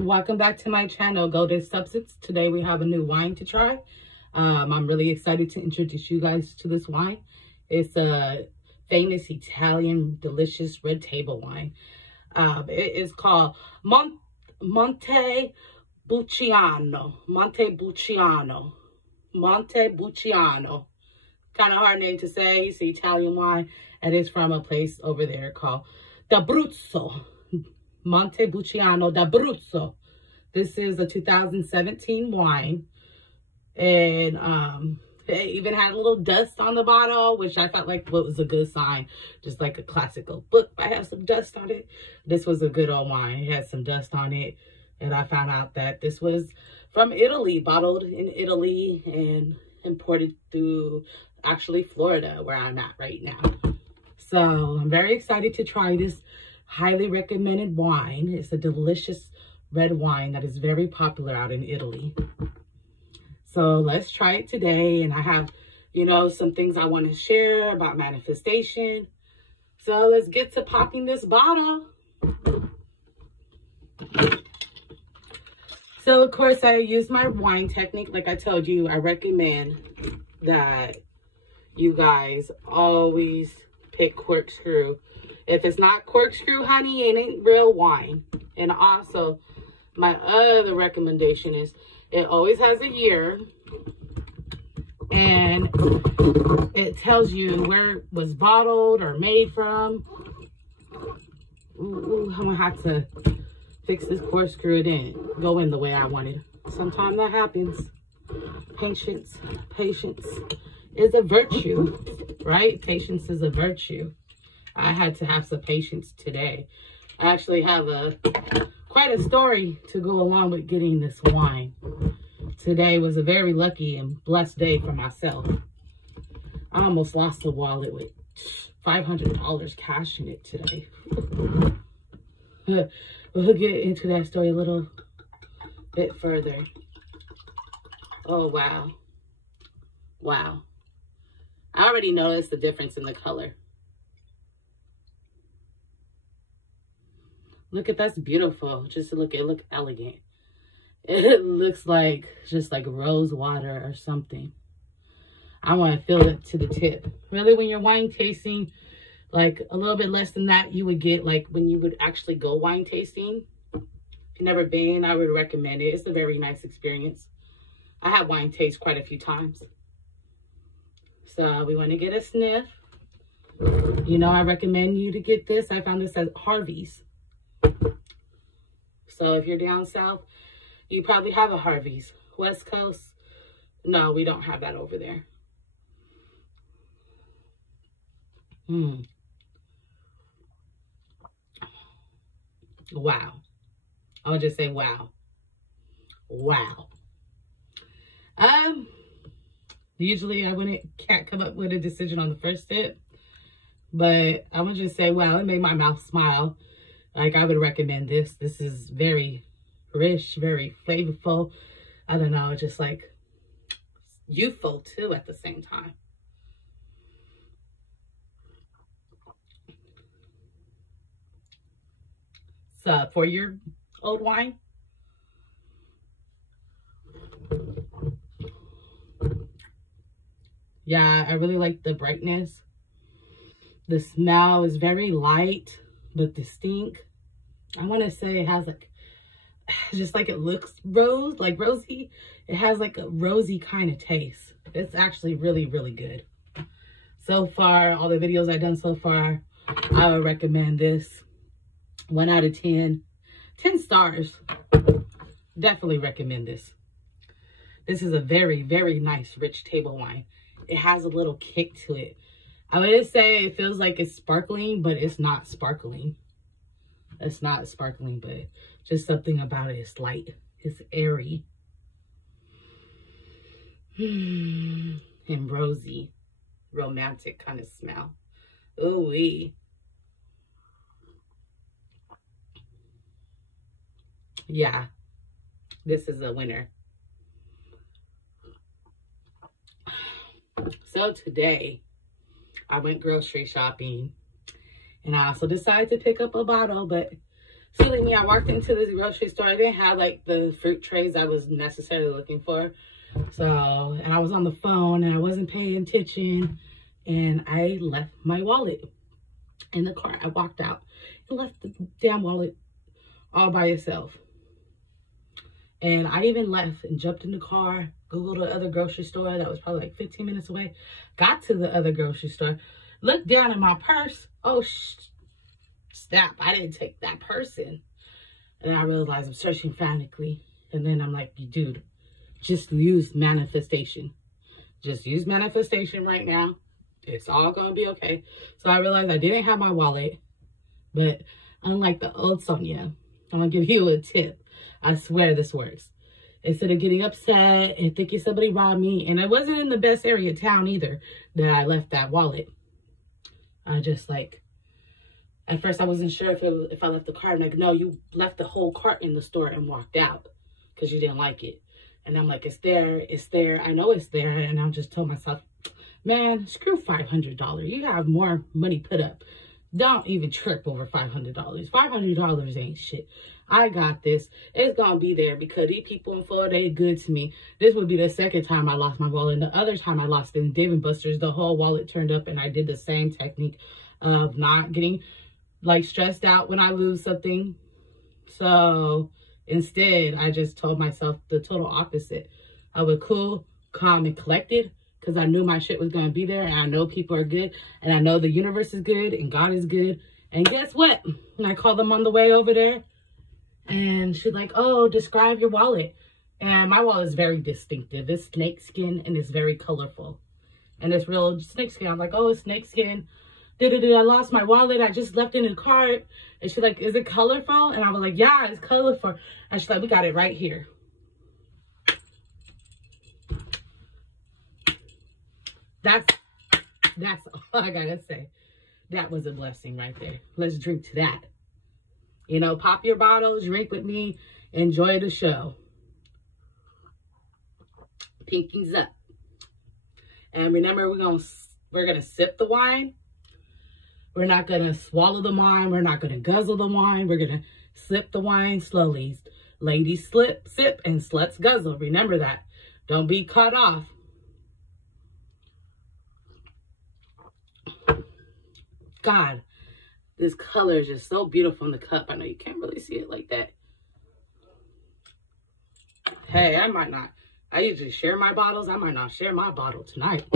Welcome back to my channel, Golden Substance. Today we have a new wine to try. I'm really excited to introduce you guys to this wine. It's a famous Italian delicious red table wine. It is called Monte Bucciano. Kind of hard name to say. It's an Italian wine, and it's from a place over there called d'Abruzzo. Monte Bucciano d'Abruzzo. This is a 2017 wine, and it even had a little dust on the bottle, which I felt like was a good sign. Just like a classical book, I have some dust on it. This was a good old wine. It had some dust on it, and I found out that this was from Italy, bottled in Italy and imported through actually Florida, where I'm at right now. So I'm very excited to try this highly recommended wine. It's a delicious red wine that is very popular out in Italy. So let's try it today. And I have, some things I want to share about manifestation. So let's get to popping this bottle. So of course I use my wine technique. Like I told you, I recommend that you guys always pick corkscrew. If it's not corkscrew, honey, it ain't real wine. And also, my other recommendation is it always has a year. And it tells you where it was bottled or made from. Ooh, I'm going to have to fix this corkscrew. It didn't go in the way I wanted. Sometimes that happens. Patience is a virtue, right? Patience is a virtue. I had to have some patience today. I actually have quite a story to go along with getting this wine. Today was a very lucky and blessed day for myself. I almost lost the wallet with $500 cash in it today. We'll get into that story a little bit further. Oh, wow. Wow. I already noticed the difference in the color. Look at that's beautiful. Just look, it look elegant. It looks like just like rose water or something. I want to feel it to the tip. Really, when you're wine tasting, like a little bit less than that, you would get like when you would actually go wine tasting. If you've never been, I would recommend it. It's a very nice experience. I have wine taste quite a few times. So we want to get a sniff. I recommend you to get this. I found this at Harvey's. So if you're down south, you probably have a Harvey's. West Coast, no, we don't have that over there. Wow. I would just say wow. Wow. Usually I can't come up with a decision on the first sip, but I would just say, wow, it made my mouth smile. Like, I would recommend this. This is very rich, very flavorful. I don't know, just like youthful too at the same time. It's a 4-year-old wine. Yeah, I really like the brightness. The smell is very light but distinct. I want to say it has like, just like it looks rosy. It has like a rosy kind of taste. It's actually really, really good. So far, all the videos I've done so far, I would recommend this. 1 out of 10. 10 stars. Definitely recommend this. This is a very, very nice, rich table wine. It has a little kick to it. I would say it feels like it's sparkling, but it's not sparkling. It's not sparkling, but just something about it. It's light. It's airy. And rosy. Romantic kind of smell. Ooh-wee. Yeah. This is a winner. So today, I went grocery shopping, and I also decided to pick up a bottle, but Silly me, I walked into this grocery store. I didn't have like the fruit trays I was necessarily looking for. So, and I was on the phone and I wasn't paying attention. And I left my wallet in the car. I walked out and left the damn wallet all by itself. And I even left and jumped in the car, Googled the other grocery store that was probably like 15 minutes away. Got to the other grocery store, looked down in my purse. Oh, snap, I didn't take that purse in. And I realized I'm searching frantically. And then I'm like, dude, just use manifestation. Just use manifestation right now. It's all going to be okay. So I realized I didn't have my wallet. But unlike the old Sonia, I'm going to give you a tip. I swear this works. Instead of getting upset and thinking somebody robbed me, and I wasn't in the best area of town either that I left that wallet. I just like, at first I wasn't sure if I left the cart. I'm like, no, you left the whole cart in the store and walked out because you didn't like it. And I'm like, it's there. I know it's there. And I just told myself, man, screw $500. You have more money put up. Don't even trip over $500. $500 ain't shit. I got this. It's going to be there because these people in Florida ain't good to me. This would be the second time I lost my wallet. And the other time I lost it in Dave & Buster's, the whole wallet turned up, and I did the same technique of not getting like stressed out when I lose something. So instead, I just told myself the total opposite. I was cool, calm, and collected because I knew my shit was going to be there, and I know people are good, and I know the universe is good, and God is good. And guess what? And I called them on the way over there, and she's like, oh, describe your wallet. And my wallet is very distinctive. It's snake skin, and it's very colorful. And it's real snake skin. I'm like, oh, it's snake skin. I lost my wallet. I just left it in the cart. And she's like, is it colorful? And I was like, yeah, it's colorful. And she's like, we got it right here. That's all I gotta say. That was a blessing right there. Let's drink to that. You know, pop your bottles, drink with me, enjoy the show. Pinkies up. And remember, we're gonna sip the wine. We're not gonna swallow the wine. We're not gonna guzzle the wine. We're gonna sip the wine slowly. Ladies sip, and sluts guzzle. Remember that. Don't be cut off. God, this color is just so beautiful in the cup. I know you can't really see it like that. Hey, I usually share my bottles. I might not share my bottle tonight.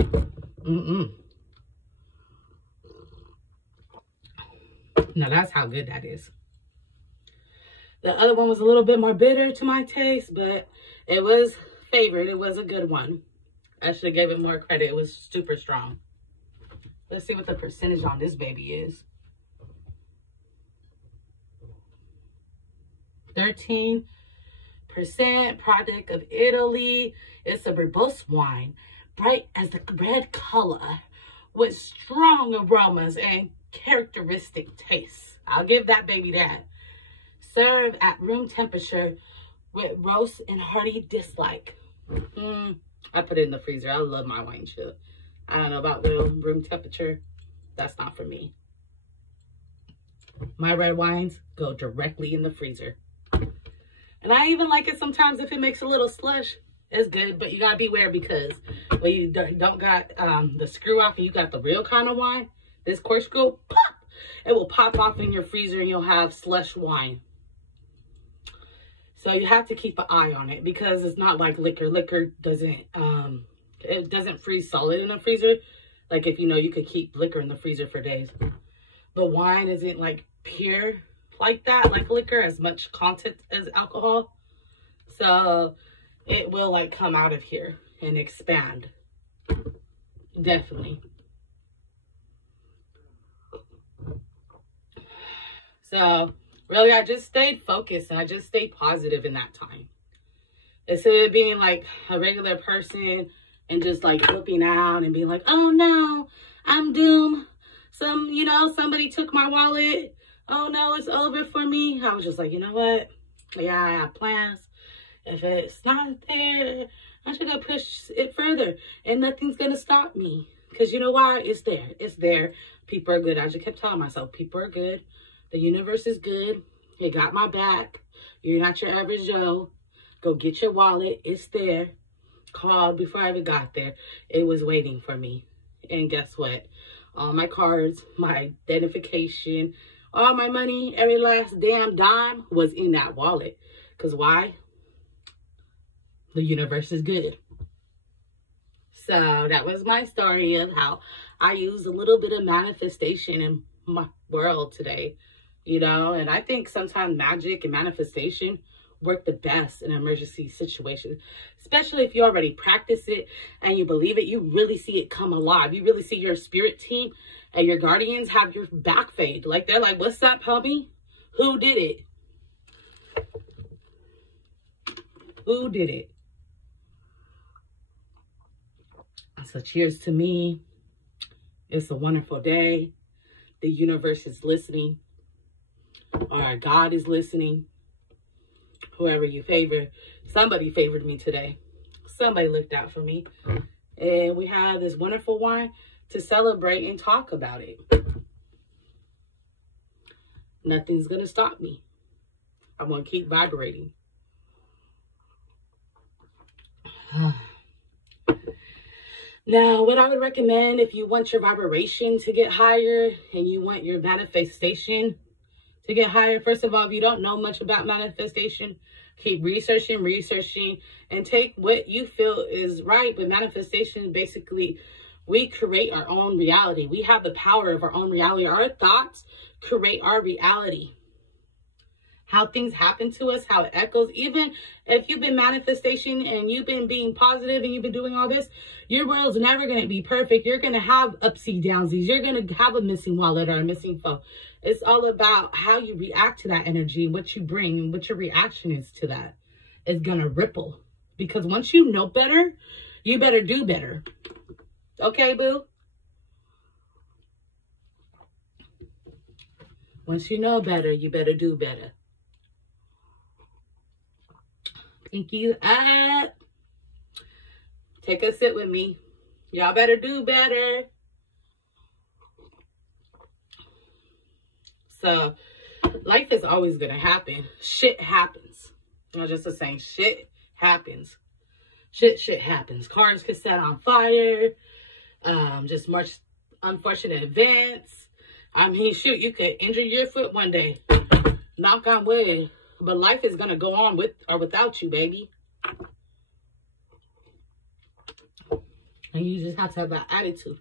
Now that's how good that is. The other one was a little bit more bitter to my taste, but it was favored. It was a good one. I should have gave it more credit. It was super strong. Let's see what the percentage on this baby is. 13%, product of Italy. It's a verbose wine, bright as the red color, with strong aromas and characteristic tastes. I'll give that baby that. Serve at room temperature with roast and hearty dislike. I put it in the freezer. I love my wine chilled. I don't know about room temperature. That's not for me. My red wines go directly in the freezer. And I even like it sometimes if it makes a little slush. It's good, but you gotta beware because when you don't got the screw off and you got the real kind of wine, this corkscrew, pop! It will pop off in your freezer and you'll have slush wine. So you have to keep an eye on it because it's not like liquor. Liquor doesn't, it doesn't freeze solid in the freezer. Like if you know, you could keep liquor in the freezer for days. But wine isn't like pure like that, like liquor, as much content as alcohol. So it will like come out of here and expand. Definitely. So really, I just stayed focused and I just stayed positive in that time. Instead of being like a regular person and just like flipping out and being like, oh no, I'm doomed. Somebody took my wallet. Oh no, it's over for me. I was just like, you know what? Yeah, I have plans. If it's not there, I should go push it further and nothing's going to stop me. Because you know why? It's there. It's there. People are good. I just kept telling myself, people are good. The universe is good. He got my back. You're not your average Joe. Go get your wallet. It's there. Called before I even got there. It was waiting for me. And guess what? All my cards, my identification, all my money, every last damn dime was in that wallet. Because why? The universe is good. So that was my story of how I use a little bit of manifestation in my world today. You know, and I think sometimes magic and manifestation work the best in emergency situations, especially if you already practice it and you believe it. You really see it come alive. You really see your spirit team and your guardians have your back fade. Like, they're like, what's up, homie? Who did it? Who did it? So cheers to me. It's a wonderful day. The universe is listening. Or God is listening. Whoever you favor. Somebody favored me today. Somebody looked out for me. And we have this wonderful wine to celebrate and talk about it. Nothing's going to stop me. I'm going to keep vibrating. Now, what I would recommend if you want your vibration to get higher and you want your manifestation to get higher, first of all, if you don't know much about manifestation, keep researching, and take what you feel is right. But manifestation, basically, we create our own reality. We have the power of our own reality. Our thoughts create our reality. How things happen to us, how it echoes. Even if you've been manifestation and you've been being positive and you've been doing all this, your world's never going to be perfect. You're going to have upsy downsies. You're going to have a missing wallet or a missing phone. It's all about how you react to that energy, what you bring, and what your reaction is to that. It's going to ripple. Because once you know better, you better do better. Okay, boo? Once you know better, you better do better. Thank you up. Take a sip with me. Y'all better do better. So, life is always going to happen. Shit happens. I'm just saying, shit happens. Shit happens. Cars get set on fire. Just much unfortunate events. I mean, shoot, you could injure your foot one day. Knock on wood. But life is going to go on with or without you, baby. And you just have to have that attitude.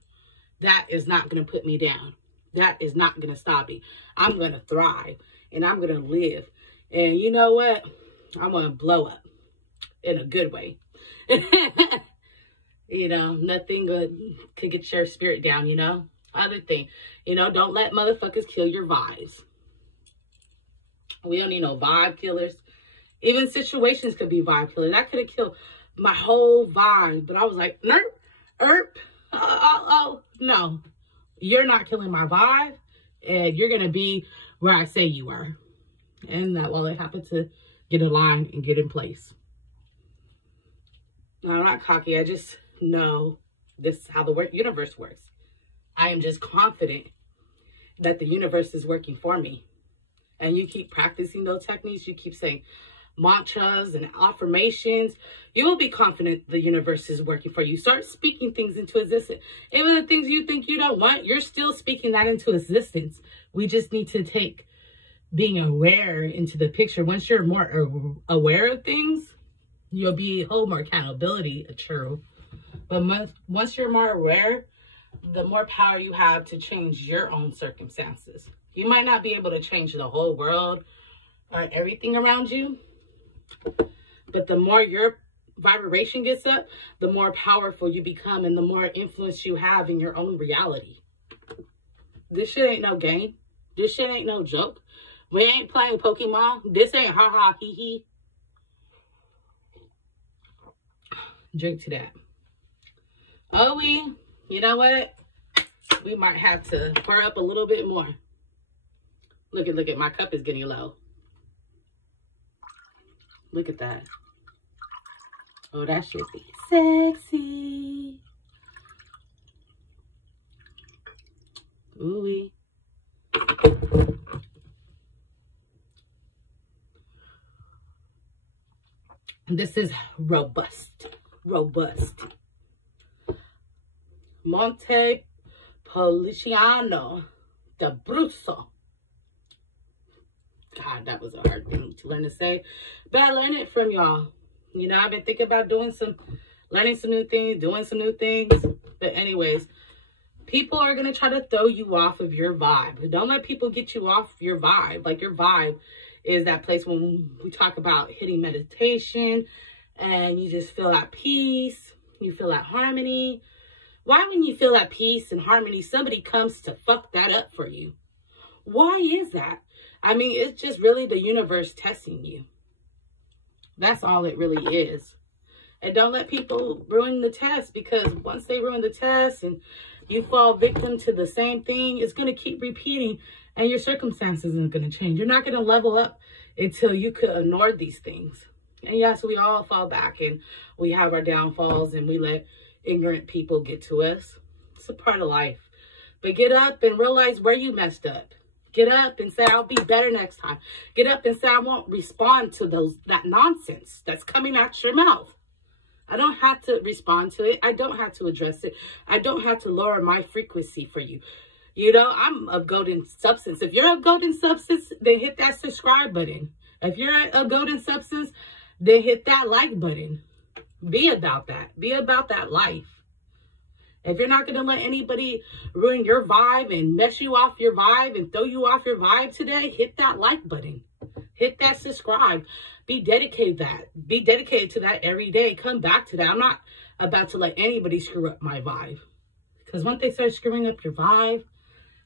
That is not going to put me down. That is not going to stop me. I'm going to thrive. And I'm going to live. And you know what? I'm going to blow up. In a good way. You know, nothing good could get your spirit down, you know. Other thing, you know, don't let motherfuckers kill your vibes. We don't need no vibe killers. Even situations could be vibe killers. That could have killed my whole vibe. But I was like, no. You're not killing my vibe. And you're going to be where I say you are. And that, well, it happened to get aligned and get in place. Now, I'm not cocky. I just know this is how the universe works. I am just confident that the universe is working for me. And you keep practicing those techniques. You keep saying mantras and affirmations. You will be confident the universe is working for you. Start speaking things into existence. Even the things you think you don't want, you're still speaking that into existence. We just need to take being aware into the picture. Once you're more aware of things, you'll hold more accountability, true. But once you're more aware, the more power you have to change your own circumstances. You might not be able to change the whole world or everything around you, but the more your vibration gets up, the more powerful you become and the more influence you have in your own reality. This shit ain't no game. This shit ain't no joke. We ain't playing Pokemon. This ain't ha ha hee hee. Drink to that. Oh, you know what? We might have to pour up a little bit more. Look at, my cup is getting low. Look at that. Oh, that should be sexy. Ooh-wee. This is robust. Robust. Montepulciano d'Abruzzo. God, that was a hard thing to learn to say. But I learned it from y'all. You know, I've been thinking about learning some new things, doing some new things. But anyways, people are going to try to throw you off of your vibe. Don't let people get you off your vibe. Like, your vibe is that place when we talk about hitting meditation and you just feel at peace. You feel at harmony. Why, when you feel at peace and harmony, somebody comes to fuck that up for you? Why is that? I mean, it's just really the universe testing you. That's all it really is. And don't let people ruin the test, because once they ruin the test and you fall victim to the same thing, it's going to keep repeating and your circumstances aren't going to change. You're not going to level up until you could ignore these things. And yes, we all fall back and we have our downfalls and we let ignorant people get to us. It's a part of life. But get up and realize where you messed up. Get up and say, I'll be better next time. Get up and say, I won't respond to that nonsense that's coming out your mouth. I don't have to respond to it. I don't have to address it. I don't have to lower my frequency for you. You know, I'm a golden substance. If you're a golden substance, then hit that subscribe button. If you're a golden substance, then hit that like button. Be about that. Be about that life. If you're not going to let anybody ruin your vibe and mess you off your vibe and throw you off your vibe today, hit that like button. Hit that subscribe. Be dedicated to that. Be dedicated to that every day. Come back to that. I'm not about to let anybody screw up my vibe. Because once they start screwing up your vibe,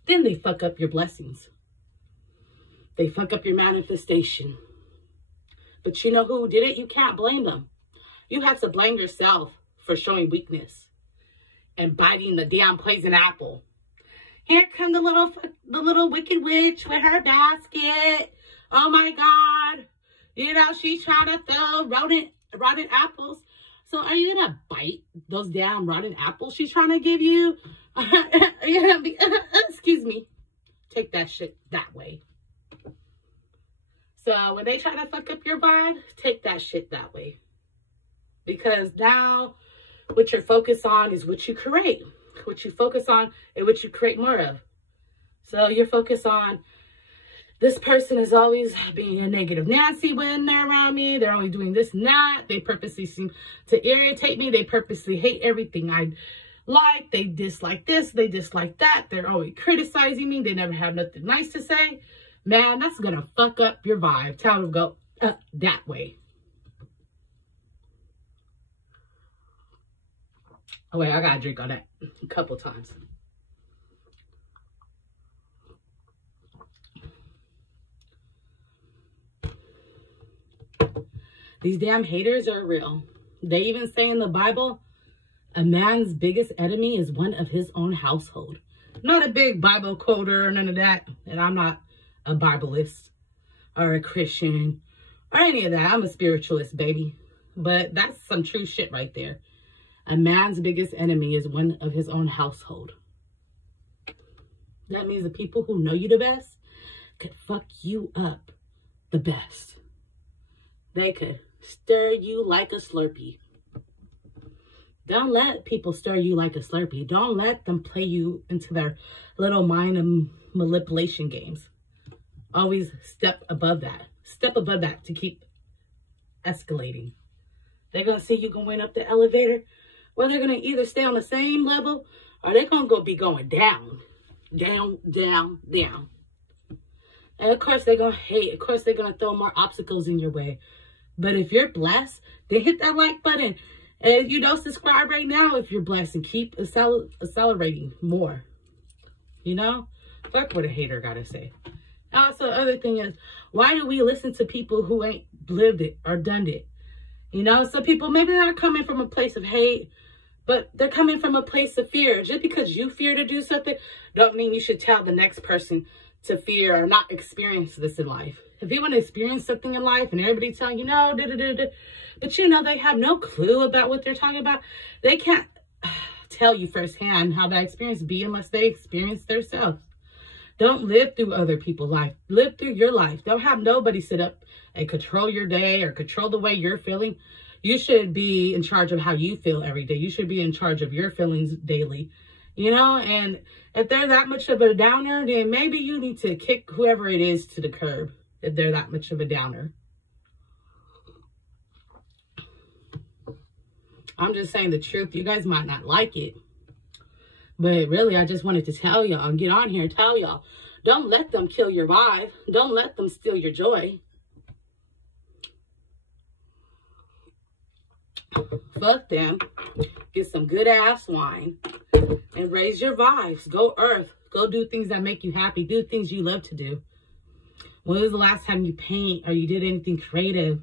then they fuck up your blessings. They fuck up your manifestation. But you know who did it? You can't blame them. You have to blame yourself for showing weakness and biting the damn poison apple. Here come the little wicked witch with her basket. Oh my God. You know, she's trying to throw rotten apples. So are you going to bite those damn rotten apples she's trying to give you? Excuse me. Take that shit that way. So when they try to fuck up your vibe, take that shit that way. Because now what you're focused on is what you create. What you focus on is what you create more of. So you're focused on, this person is always being a negative Nancy when they're around me. They're only doing this and that. They purposely seem to irritate me. They purposely hate everything I like. They dislike this. They dislike that. They're always criticizing me. They never have nothing nice to say. Man, that's going to fuck up your vibe. Tell them to go that way. Oh, wait, I got to drink on that a couple times. These damn haters are real. They even say in the Bible, a man's biggest enemy is one of his own household. I'm not a big Bible quoter or none of that. And I'm not a Bibleist or a Christian or any of that. I'm a spiritualist, baby. But that's some true shit right there. A man's biggest enemy is one of his own household. That means the people who know you the best could fuck you up the best. They could stir you like a Slurpee. Don't let people stir you like a Slurpee. Don't let them play you into their little mind and manipulation games. Always step above that. Step above that to keep escalating. They're going to see you going up the elevator. Well, they're going to either stay on the same level or they're going to be going down. Down, down, down. And of course, they're going to hate. Of course, they're going to throw more obstacles in your way. But if you're blessed, then hit that like button. And you don't subscribe right now if you're blessed. And keep accelerating more. You know? Fuck what a hater got to say. Also, the other thing is, why do we listen to people who ain't lived it or done it? You know, some people, maybe they're not coming from a place of hate, but they're coming from a place of fear. Just because you fear to do something, don't mean you should tell the next person to fear or not experience this in life. If you want to experience something in life and everybody telling you, no, but you know, they have no clue about what they're talking about. They can't tell you firsthand how that experience be unless they experience themselves. Don't live through other people's life. Live through your life. Don't have nobody sit up and control your day or control the way you're feeling. You should be in charge of how you feel every day. You should be in charge of your feelings daily. You know, and if they're that much of a downer, then maybe you need to kick whoever it is to the curb if they're that much of a downer. I'm just saying the truth. You guys might not like it. But really, I just wanted to tell y'all, get on here and tell y'all, don't let them kill your vibe. Don't let them steal your joy. Fuck them. Get some good ass wine and raise your vibes. Go earth. Go do things that make you happy. Do things you love to do. When was the last time you paint or you did anything creative?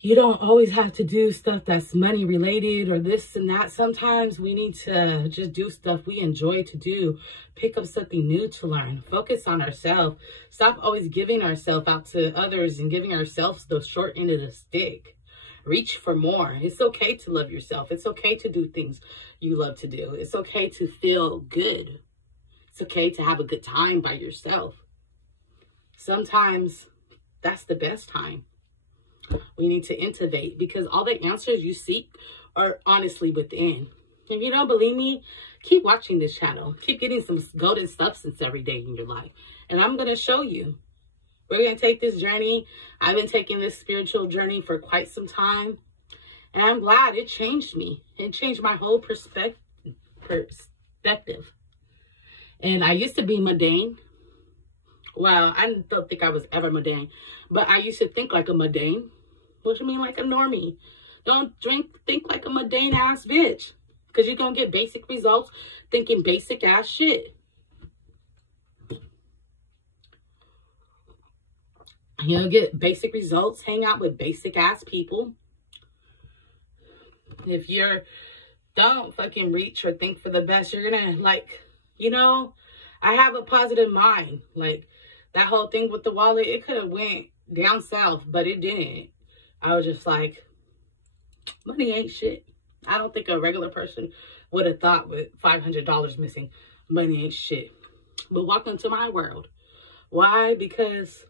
You don't always have to do stuff that's money related or this and that. Sometimes we need to just do stuff we enjoy to do. Pick up something new to learn. Focus on ourselves. Stop always giving ourselves out to others and giving ourselves the short end of the stick. Reach for more. It's okay to love yourself. It's okay to do things you love to do. It's okay to feel good. It's okay to have a good time by yourself. Sometimes that's the best time. We need to innovate because all the answers you seek are honestly within. If you don't believe me, keep watching this channel. Keep getting some golden substance every day in your life. And I'm going to show you. We're going to take this journey. I've been taking this spiritual journey for quite some time. And I'm glad it changed me. It changed my whole perspective. And I used to be mundane. Well, I don't think I was ever mundane. But I used to think like a mundane. What you mean like a normie? Don't think like a mundane ass bitch. Because you're going to get basic results thinking basic ass shit. You'll get basic results. Hang out with basic ass people. If you're, don't fucking reach or think for the best. You're going to like, you know, I have a positive mind. Like that whole thing with the wallet, it could have went down south, but it didn't. I was just like, money ain't shit. I don't think a regular person would have thought with $500 missing, money ain't shit. But welcome to my world. Why? Because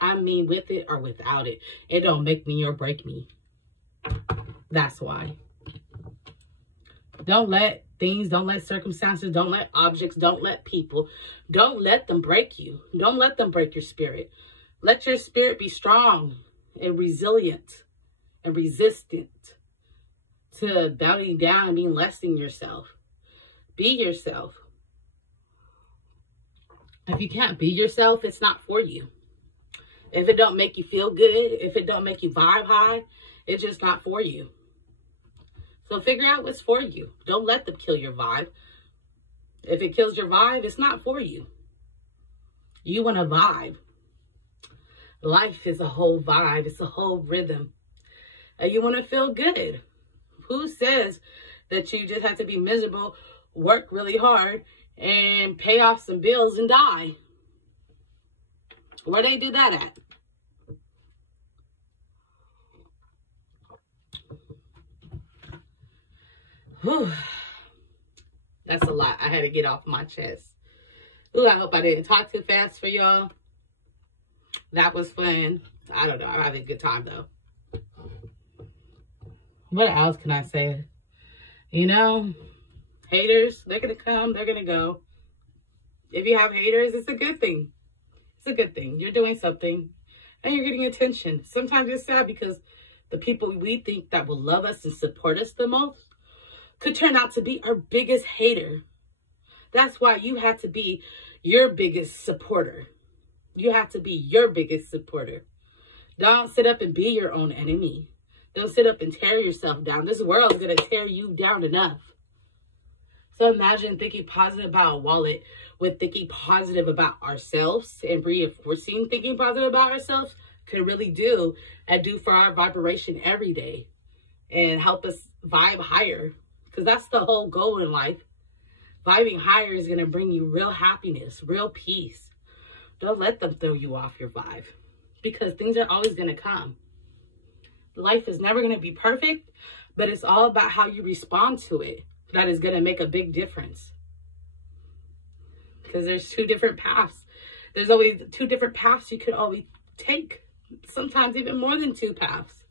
I mean with it or without it. It don't make me or break me. That's why. Don't let things, don't let circumstances, don't let objects, don't let people, don't let them break you. Don't let them break your spirit. Let your spirit be strong and resilient and resistant to bowing down and being less than yourself. Be yourself. If you can't be yourself, it's not for you. If it don't make you feel good, if it don't make you vibe high, it's just not for you. So figure out what's for you. Don't let them kill your vibe. If it kills your vibe, it's not for you. You want a vibe. Life is a whole vibe. It's a whole rhythm. And you want to feel good. Who says that you just have to be miserable, work really hard, and pay off some bills and die? Where they do that at? Whew. That's a lot. I had to get off my chest. Ooh, I hope I didn't talk too fast for y'all. That was fun. I don't know. I'm having a good time, though. What else can I say? You know, haters, they're going to come. They're going to go. If you have haters, it's a good thing. It's a good thing. You're doing something and you're getting attention. Sometimes it's sad because the people we think that will love us and support us the most could turn out to be our biggest hater. That's why you have to be your biggest supporter. You have to be your biggest supporter. Don't sit up and be your own enemy. Don't sit up and tear yourself down. This world is going to tear you down enough. So imagine thinking positive about a wallet with thinking positive about ourselves and reinforcing thinking positive about ourselves could really do and do for our vibration every day and help us vibe higher. Because that's the whole goal in life. Vibing higher is going to bring you real happiness, real peace. Don't let them throw you off your vibe because things are always going to come. Life is never going to be perfect, but it's all about how you respond to it. That is going to make a big difference. because there's two different paths. There's always two different paths you could always take. Sometimes even more than two paths.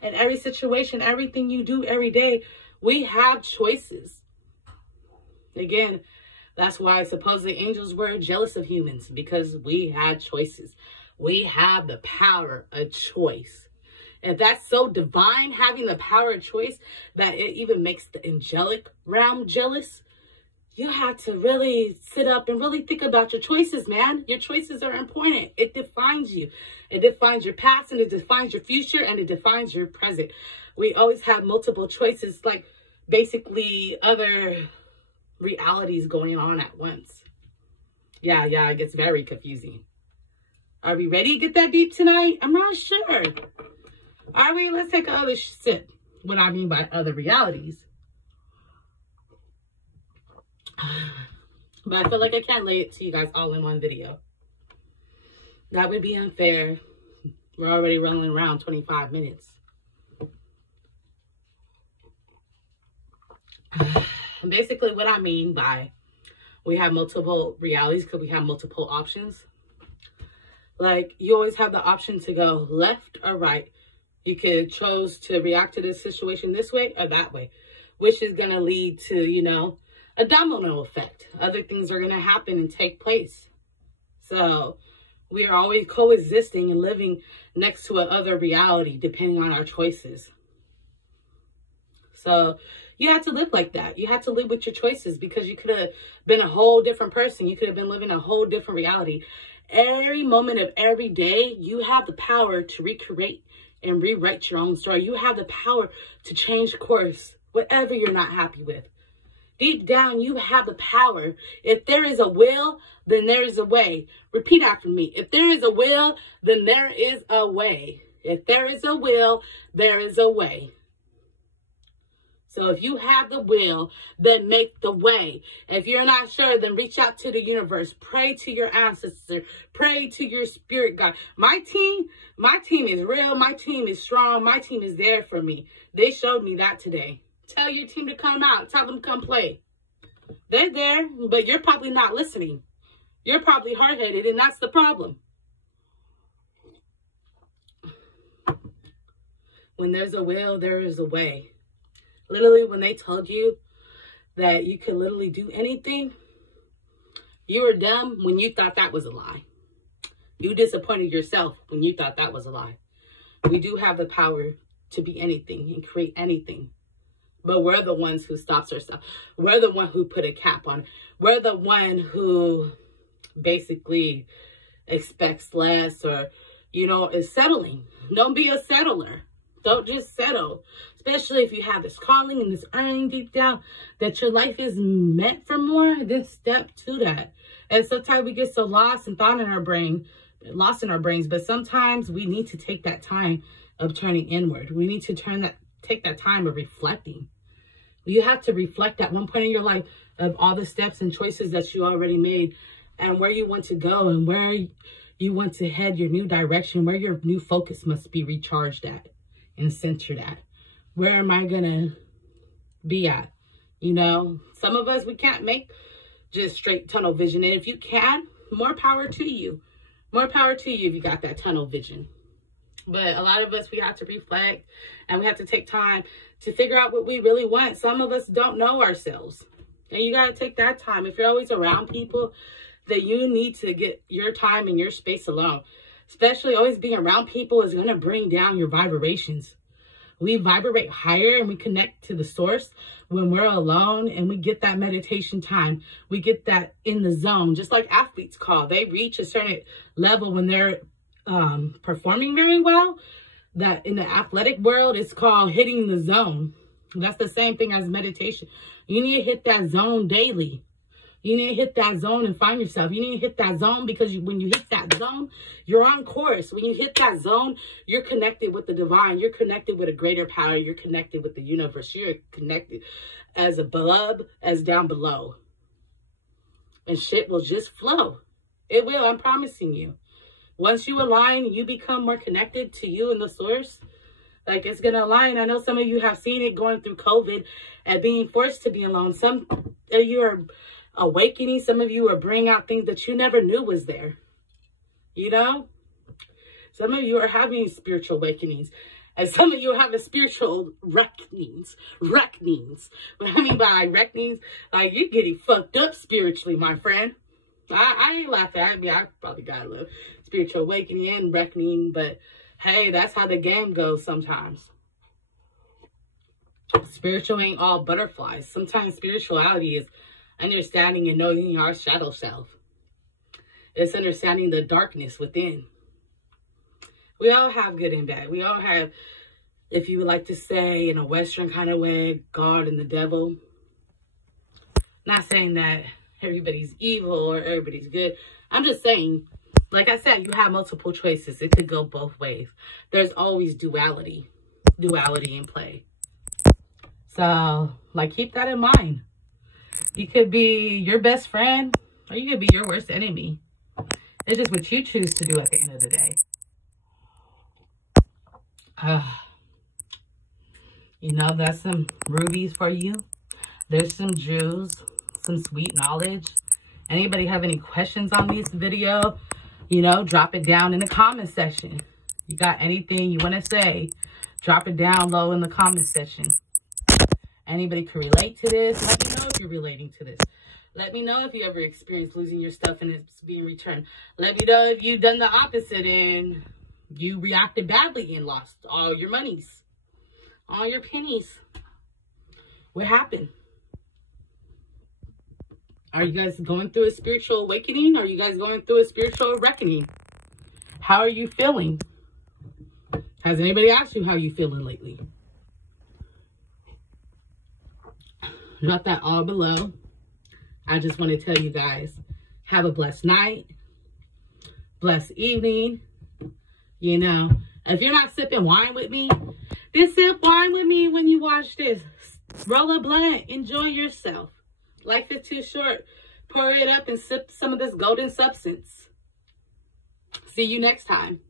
In every situation, everything you do every day, we have choices. Again, that's why I suppose the angels were jealous of humans, because we had choices. We have the power of choice. And that's so divine, having the power of choice, that it even makes the angelic realm jealous. You have to really sit up and really think about your choices, man. Your choices are important. It defines you. It defines your past, and it defines your future, and it defines your present. We always have multiple choices, like basically other realities going on at once. Yeah, it gets very confusing. Are we ready to get that deep tonight? I'm not sure. Are we? Let's take another sip. What I mean by other realities. But I feel like I can't lay it to you guys all in one video. That would be unfair. We're already rolling around 25 minutes. And basically what I mean by we have multiple realities because we have multiple options. Like, you always have the option to go left or right. You could choose to react to this situation this way or that way, which is going to lead to, you know, a domino effect. Other things are going to happen and take place. So we are always coexisting and living next to another reality depending on our choices. So you have to live like that. You have to live with your choices, because you could have been a whole different person. You could have been living a whole different reality. Every moment of every day, you have the power to recreate and rewrite your own story. You have the power to change course, whatever you're not happy with. Deep down, you have the power. If there is a will, then there is a way. Repeat after me. If there is a will, then there is a way. If there is a will, there is a way. So if you have the will, then make the way. If you're not sure, then reach out to the universe. Pray to your ancestor. Pray to your spirit guide. My team is real. My team is strong. My team is there for me. They showed me that today. Tell your team to come out. Tell them to come play. They're there, but you're probably not listening. You're probably hard-headed, and that's the problem. When there's a will, there is a way. Literally, when they told you that you could literally do anything, you were dumb when you thought that was a lie. You disappointed yourself when you thought that was a lie. We do have the power to be anything and create anything. But we're the ones who stops ourselves. We're the one who put a cap on it. We're the one who basically expects less, or, you know, is settling. Don't be a settler. Don't just settle. Especially if you have this calling and this earning deep down that your life is meant for more, then step to that. And sometimes we get so lost and thought in our brain, lost in our brains, but sometimes we need to take that time of turning inward. We need to take that time of reflecting. You have to reflect at one point in your life of all the steps and choices that you already made, and where you want to go, and where you want to head, your new direction, where your new focus must be recharged at and centered at. Where am I going to be at? You know, some of us, we can't make just straight tunnel vision. And if you can, more power to you. More power to you if you got that tunnel vision. But a lot of us, we have to reflect, and we have to take time to figure out what we really want. Some of us don't know ourselves, and you got to take that time. If you're always around people, that you need to get your time and your space alone. Especially always being around people is going to bring down your vibrations. We vibrate higher and we connect to the source when we're alone, and we get that meditation time. We get that in the zone, just like athletes call. They reach a certain level when they're performing very well. That in the athletic world, it's called hitting the zone. That's the same thing as meditation. You need to hit that zone daily. You need to hit that zone and find yourself. You need to hit that zone, because when you hit that zone, you're on course. When you hit that zone, you're connected with the divine. You're connected with a greater power. You're connected with the universe. You're connected as above as down below. And shit will just flow. It will, I'm promising you. Once you align, you become more connected to you and the source. Like, it's going to align. I know some of you have seen it going through COVID and being forced to be alone. Some of you are awakening. Some of you are bringing out things that you never knew was there. You know? Some of you are having spiritual awakenings. And some of you are having spiritual reckonings. Reckonings. What I mean by reckonings, like you're getting fucked up spiritually, my friend. I ain't laughing at me. I probably got a little spiritual awakening and reckoning, but hey, that's how the game goes sometimes. Spiritual ain't all butterflies. Sometimes spirituality is understanding and knowing your shadow self. It's understanding the darkness within. We all have good and bad. We all have, if you would like to say in a Western kind of way, God and the devil. Not saying that everybody's evil or everybody's good. I'm just saying, like I said, you have multiple choices. It could go both ways. There's always duality in play. So, like, keep that in mind. You could be your best friend or you could be your worst enemy. It's just what you choose to do at the end of the day. You know, that's some rubies for you. There's some jewels, some sweet knowledge. Anybody have any questions on this video? You know, drop it down in the comment section. You got anything you want to say, drop it down low in the comment section. Anybody can relate to this. Let me know if you're relating to this. Let me know if you ever experienced losing your stuff and it's being returned. Let me know if you've done the opposite and you reacted badly and lost all your monies, all your pennies. What happened? Are you guys going through a spiritual awakening? Are you guys going through a spiritual reckoning? How are you feeling? Has anybody asked you how you feeling lately? Drop that all below. I just want to tell you guys, have a blessed night, blessed evening. You know, if you're not sipping wine with me, then sip wine with me when you watch this. Roll a blunt. Enjoy yourself. Life is too short. Pour it up and sip some of this golden substance. See you next time.